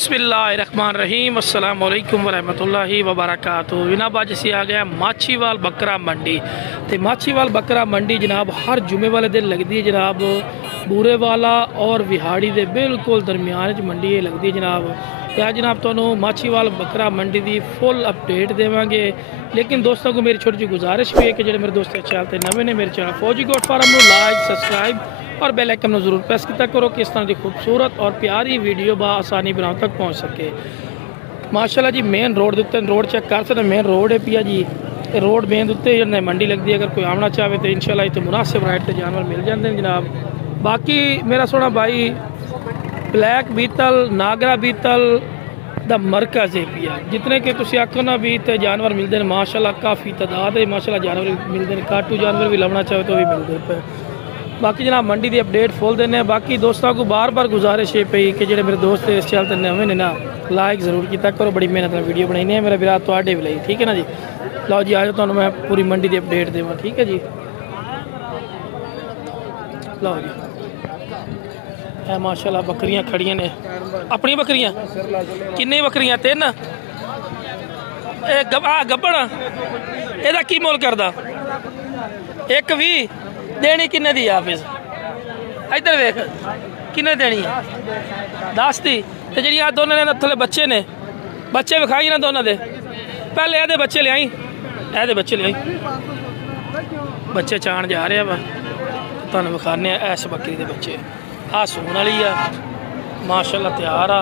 बिस्मिल्लाहिर्रहमानिर्रहीम अस्सलाम वालेकुम वरहमतुल्लाहि वबरकातुहू। जनाब अज असी आ गए माछीवाल बकरा मंडी। तो माछीवाल बकरा मंडी जनाब हर जुमे वाले दिन लगती है जनाब। बूरे वाला और विहाड़ी के बिल्कुल दरमियान मंडी ये लगती है जनाब। क्या जनाब तुहानू माछीवाल बकरा मंडी की फुल अपडेट देवांगे। लेकिन दोस्तों को मेरी छोटी जी गुजारिश भी है कि जो मेरे दोस्त चैनल पर नवे ने मेरे चैनल फौजी गोट फार्म को लाइक सबसक्राइब और बेल आइकन में जरूर प्रेस किया करो कि इस तरह की खूबसूरत और प्यारी वीडियो आसानी बनाओ तक पहुँच सके। माशाल्लाह जी मेन रोड के उत्ते रोड चेक कर सकते मेन रोड है पिया जी। रोड मेन उत्ते मंडी लगती है। अगर कोई आना चाहे तो इंशाल्लाह इतने मुनासिब रेट से जानवर मिल जाते हैं जनाब। बाकी मेरा सोना भाई ब्लैक बीतल नागरा बीतल दा मरकज़ है पिया। जितने कि तुम आखो ना भी इतने जानवर मिलते हैं माशाल्लाह काफ़ी तादाद है। माशाल्लाह जानवर मिलते हैं काटू जानवर भी लवना चाहे तो भी मिलते पे। बाकी जनाब मंडी की अपडेट फुल देने। बाकी दोस्तों को बार बार गुजारिश है पई कि जो मेरे दोस्त इस चैनल पर नवे ने ना लाइक जरूर किया करो। बड़ी मेहनत वीडियो बनाई है मेरा विराट थोड़े भी लाई। ठीक है ना जी। लो जी आज तो मैं पूरी मंडी की अपडेट देव। ठीक है जी। लो जी है माशाल्लाह बकरियां खड़ियां ने अपनी बकरियां किन्नी बकरियां तीन गब्बड़ एदा की मोल करदा एक भी देनी किन्ने दी हाफिज इधर वेख किन्ने देनी है 10 दी। तो जी दोनों ने थले बच्चे ने बच्चे विखाई ना दोनों दे। पहले ए बच्चे लियाई ए बच्चे लियाई बच्चे चाण जा रहे वा तुहानू विखाने ऐस बकरी के बच्चे। आ सून वाली है माशाल्लाह तैयार आ।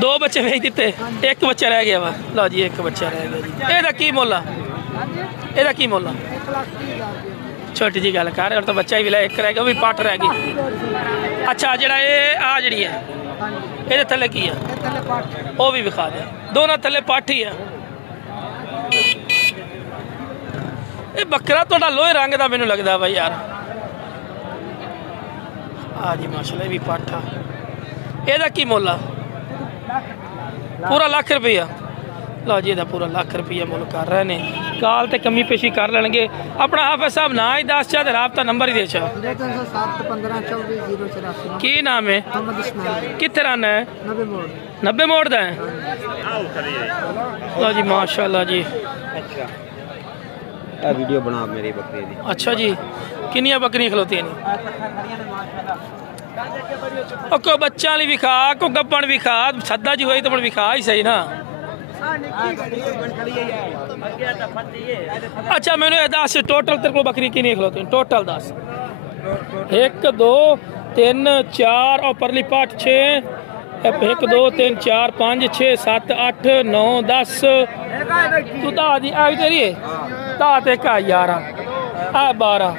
दो बच्चे भेज दिते एक बच्चा रह गया वा। लो जी एक बच्चा रह गया जी। एदा की मोल एदा की मोल छोटी जी गल कर। और तो बच्चा भी एक रह गया भी पट रह गई। अच्छा जरा ये आ जी है ये थले की है वो भी विखा दे। दोनों थले पट ही है। ये बकरा थोड़ा लोहे रंग का मैनू लगता भाई यार। हाँ जी माशाल्लाह भी पाठा एदा की मोल पूरा लाख रुपया। लो जी पूरा लाख रुपया मुल कर रहे हैं। काल ते कमी पेशी कर लेंगे। अपना हाफिज साहब ना ही दस चाह राबता नंबर ही दे चा की नाम है कितने रन है 90 मोड़ का है। लो जी माशाल्लाह जी वीडियो बना मेरी बकरी दी। अच्छा जी किनिया बकरियां खलोती ने को बच्चा भी विखा को गब्बन विखा सदा जी हुई तो विखा ही सही ना। अच्छा मैंने दस टोटल तेरे को बकरी किनिया खलोती टोटल 10 1 2 3 4 और परली पाठ 6 1 2 3 4 5 6 7 8 9 10 तू दा दी आई तेरी दा ते का 11 आ 12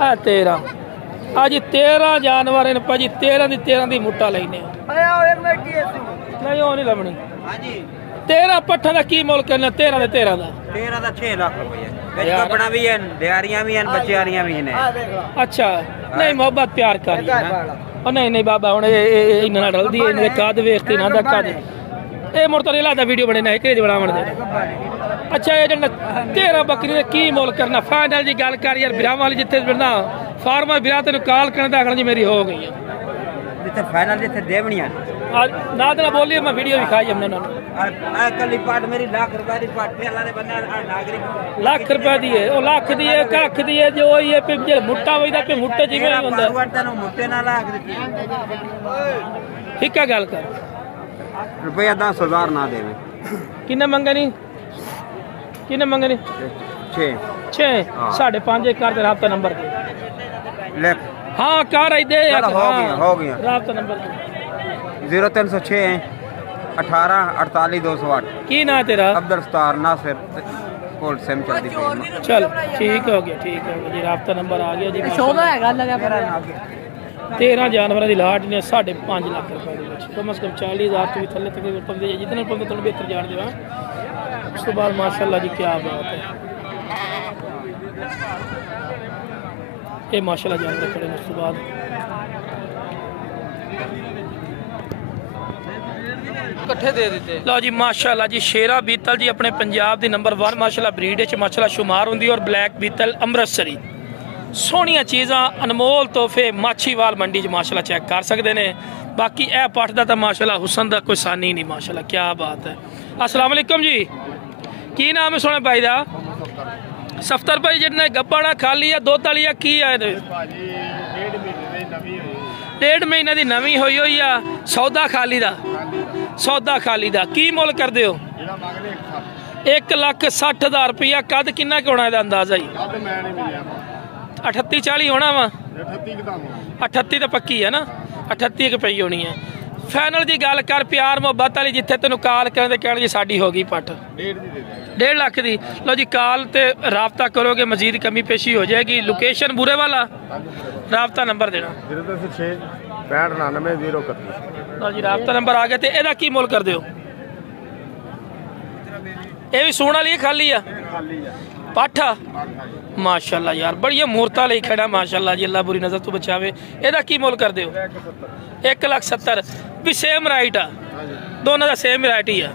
आ 13 आज 13 जानवर हैं भाजी। 13 दी मुट्टा लेने नहीं वो नहीं लभनी। 13 पट्ठा का की मोल करना 13 का 6 लाख रुपया अपना भी है डेयरियां भी हैं बच्चियारियां भी हैं। अच्छा नहीं मोहब्बत प्यार कर नहीं नहीं बाबा हूँ इन्ना डलदी है कद वेखते ना कद ये मुड़ तो नहीं लगता वीडियो बने ना कि बनावन दे। अच्छा ये जो 13 बकरी की मोल करना फाइनल जी गल कर यार बिरावां वाली जिथे बिना फार्मर बिरा तेन कॉल करने का आखना जी मेरी हो गई है फाइनल जिथे देवनिया ना तो बोलिए मैं वीडियो दिखाई हमने कली पाट मेरी लाख रुपए की पाट पे अल्लाह ने बंदा नागरिक लाख रुपए दी है ओ लाख दी है कख दी है जो ये पे जे मुट्टा वईदा पे मुट्टे जिवें हुंदा है मुट्टे ना लाख दी ठीक है गल कर रुपया 10,000 ना देवे किन्ने मंगनी किन्ने मंगनी 6 5.5 कर दे राब्ता नंबर ले हाँ कर आई दे हो गया राब्ता नंबर 0306 18 48 208 की ना तेरा अब्दुल सत्तार नासिर कोल सेम चलदी पई। चल ठीक हो गया जी राब्ता नंबर आ गया जी। 13 जानवर की लाट ने 5.5 लाख रुपए कम से कम 40,000 तो भी थले तकरीबन पौधे जितने पौधे थोड़ा बेहतर जान देवा। उस बाद माशाल्लाह जी क्या बात है ये माशाल्लाह जानवर खड़े ने। उस बाद कट्ठे दे देते। लो जी माशाल्लाह जी शेरा बीतल जी अपने पंजाब दी नंबर 1 माशाल्लाह ब्रीड माशाल्लाह शुमार होंदी और ब्लैक बीतल अमृतसरी सोहनिया चीज़ां अनमोल तोहफे माछीवाल मंडी च माशाल्लाह चेक कर सकते हैं। बाकी यह पट का तो माशाल्लाह हुसन का कोई सानी नहीं माशाल्लाह, क्या बात है। अस्सलाम वालेकुम जी, की नाम है सोने भाई का? सफ्तर भाई जिन्हें गब्बाना खाली है दुध वाली की है? 1.5 महीने की नवी हुई हुई आ। सौदा खाली का, सौदा खाली का की मुल कर दो? 1,60,000 रुपया। कद किन्ना होना है अंदाजा जी? 38-40 होना वा? 38 तो पक्की है ना, 38 की पई होनी है। फाइनल की गल कर प्यार मुहब्बत वाली, जिथे तेन कॉल करें कह जी साड़ी हो गई पट 1.5 लाख की। लो जी कॉल ते राबता करोगे मजीद कमी पेशी हो जाएगी। लोकेशन बुरे वाला, राबता नंबर देना 036 लो जी राबता नंबर आ गया। तो यदा की मुल कर दो? ये भी सूण वाली खाली आ पाठा माशाल्लाह यार, बढ़िया मूर्ता ले खड़ा माशाल्लाह जी, अल्लाह बुरी नजर तू बचावे। एदा की मुल कर दो? 1,70,000 भी सेम राइट आ, दोनों का सेम राइट ही आ।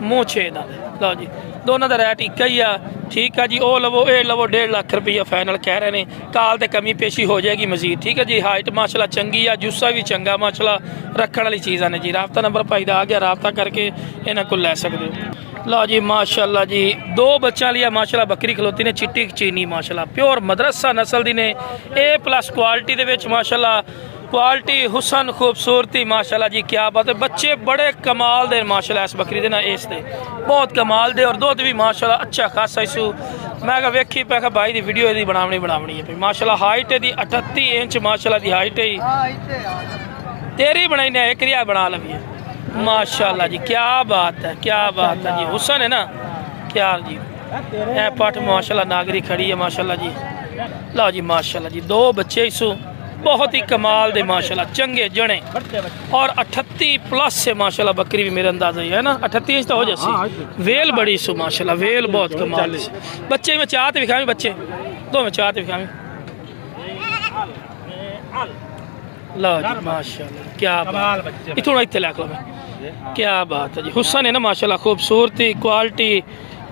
मूँह 6 दा लो जी, दोनों का रेट एक ही आ। ठीक है जी, ओ लवो ए लवो 1.5 लाख रुपया फाइनल कह रहे हैं। काल ते कमी पेशी हो जाएगी मजीद। ठीक है जी, हाइट माशाल्लाह चंगी आ, जूसा भी चंगा माशाल्लाह, रखने वाली चीज़ां ने जी। राबता नंबर भाई दा आ गया, राबता करके इन्हां को लै सकते हो। लो जी माशाल्लाह जी, 2 बच्चों लिया माशाल्लाह बकरी खलोती ने, चिट्टी चीनी माशाल्लाह प्योर मदरसा नस्ल दी ने। A+ क्वालिटी दे विच माशाल्लाह, क्वालिटी हुसन खूबसूरती माशाल्लाह जी, क्या बात है। बच्चे बड़े कमाल दे माशाल्लाह, इस बकरी दे ना इस दे बहुत कमाल दे। और दुध भी माशाल्लाह अच्छा खासा इसू। मैं कहा वेखी पे भाई दी वीडियो दी बनावनी है माशाल्लाह। हाइट दी 38 इंच माशाल्लाह दी हाइट है। तेरी बनाई ने एक रिया बना लवी माशाल्लाह जी, क्या बात है, क्या बात है जी। हुसन है ना क्या जी। ए पट माशाल्लाह नागरी खड़ी है माशाल्लाह जी। लो जी माशाल्लाह जी, 2 बच्चे इसू बहुत ही कमाल दे माशाल्लाह, चंगे जने। और 38+ से माशाल्लाह बकरी भी मेरा अंदाजा ही है ना, 38 इंच तो हो जैसी। वेल बड़ी सु माशाल्लाह, वेल बहुत कमाल से। बच्चे में चाहते दिखावी, बच्चे 2 में चाहते दिखावी। लो जी माशाल्लाह, क्या बात, इथों इतने लैक लो, क्या बात है जी। हुसन है ना माशाल्लाह, खूबसूरती क्वालिटी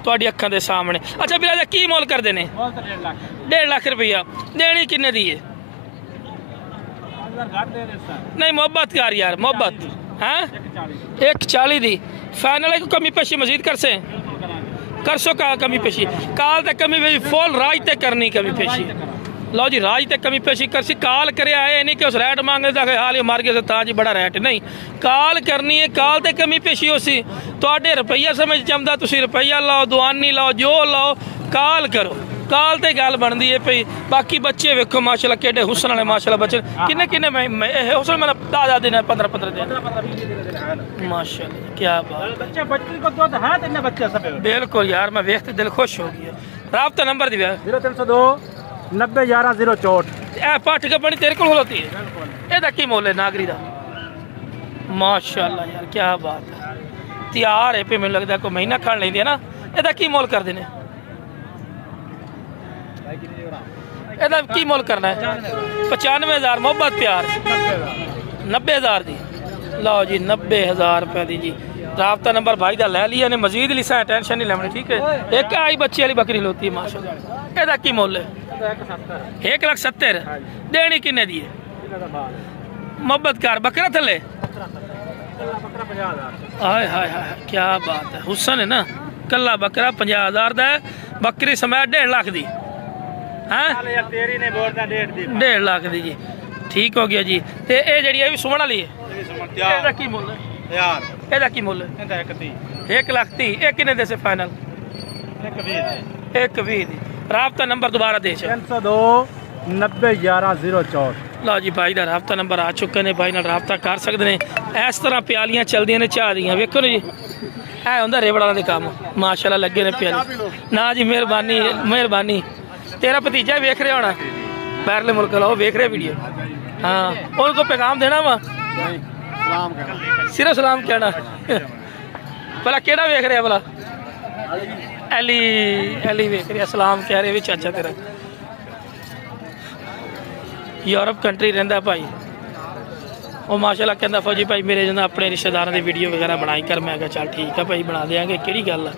थोड़ी अखा के सामने। अच्छा बिरा की मोल कर देने? 1.5 लाख रुपया। देनी किन्ने दी है? नहीं मोहब्बत कर यार, मोहब्बत है 1,40 दी फाइनल। को कमी पेशी मजीद कर से कर सो का कमी पेशी काल तक कमी पेशी फुल राज तक करनी कमी पेशी। लो जी राज तक कमी पेशी कर सी। काल करे आए नहीं कि उस रेट मांगे हाल मार के तां जी बड़ा रेट नहीं, काल करनी है, काल तक कमी पेशी हो सी। तुहाडे रुपया समझ जमदा, तुसी रुपया लाओ, दुआनी लाओ, जो लाओ, काल करो, काल ते गल बनती है पई। बाकी बच्चे वेखो माशाल्लाह केडे हुसन वाले माशाल्लाह बच्चे। किन्ने किन्ने हुसन मैंने 10 दिन 15 दिन माशाल्लाह, क्या बात। बच्चे बच्चे को दूध है इतने बच्चे सब बिल्कुल यार, मैं वेख के दिल खुश हो गया। राबता नंबर दिया 0302 90 11 064। ए पाठ का पानी तेरे को होती है। एदा की मोल है नागरी दा माशाल्लाह यार, क्या बात है। तैयार है पे मैंने लगता कोई महीना खान लेंदी है ना। एदा की मोल कर देने? एदा की मोल करना है? 95,000 मोहब्बत प्यार 90,000 दी। लो जी 90,000 रुपए दी जी। राबता नंबर भाई दा ले लिया ने, मजीद लिसा टेंशन नहीं लेनी। ठीक है, एक आई बच्ची वाली बकरी लोती है माशाल्लाह। एदा की मोल है? 1,70,000। देनी किन्ने दी है? मोहब्बत कर बकरा थले हाय हाय हाय, क्या बात है। हुसन है ना, कला बकरा 50,000 दा है। बकरी समय 1.5 लाख दी है, 1.5 लाख दी जी। ठीक हो गया जी। ते ए जड़ी भी सुमन वाली है, एदा की मुल है यार? एदा की मुल है? 1,30,000। ए किन्ने दे से फाइनल? 1,20 दी। राबता नंबर दोबारा दे 302 90 11 064। लो जी भाई का राबता नंबर आ चुके हैं, भाई नाल राबता कर सकते हैं। इस तरह प्यालियां चलदियां ने चाह दियां, वेखो ना जी, है होंदा रेवड़ा दे काम माशाल्लाह लगे ने प्याली ना जी। मेहरबानी मेहरबानी। तेरा भतीजा वेख रहा होना, बाहरले मुल्क लो वेख रहे वीडियो। हाँ उनको पैगाम देना वा, सिर्फ सलाम कहना। भला केड़ा वेख रहा भला? एली एली वेख रहा, सलाम कह रहे चाचा तेरा यूरोप कंट्री रहिंदा भाई। वो माशाल्लाह कहता फौजी भाई मेरे जो अपने रिश्तेदारों की वीडियो वगैरह बनाई कर। मैं चल ठीक है भाई बना देंगे, कि गल है।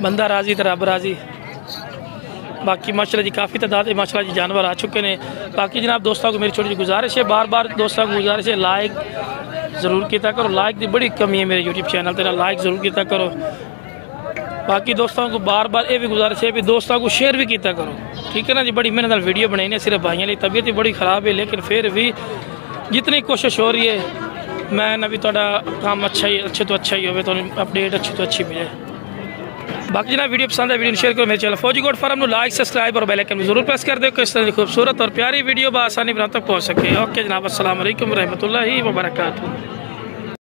बंदा राजी तो रब राजी। बाकी माशाल्लाह जी काफ़ी तादाद है माशाल्लाह जी जानवर आ चुके हैं। बाकी जनाब दोस्तों को मेरी छोटी सी गुजारिश है, बार बार दोस्तों को गुजारिश है लाइक ज़रूर किया करो। लाइक की बड़ी कमी है मेरे यूट्यूब चैनल पर, लाइक ज़रूर किया करो। बाकी दोस्तों को बार बार ये भी गुजारिश है भी दोस्तों को शेयर भी किया करो, ठीक है ना जी। बड़ी मेहनत नाल वीडियो बनाई है सिर्फ भाइयों की, तबीयत ही बड़ी ख़राब है लेकिन फिर भी जितनी कोशिश हो रही है मैं ना भी थोड़ा काम अच्छा ही अच्छे तो अच्छा ही हो, तो अपडेट अच्छी तो अच्छी मिले। बाकी जनाब वीडियो पसंद है वीडियो शेयर करो। मेरे चैनल फौजी गोट फार्म को लाइक सब्सक्राइब और बेल आइकन जरूर प्रेस कर दो, किस तरह की खूबसूरत और प्यारी वीडियो बआसानी बना तक पहुँच सके। ओके जनाब, अस्सलाम वालेकुम रहमतुल्लाहि व बरकातहू।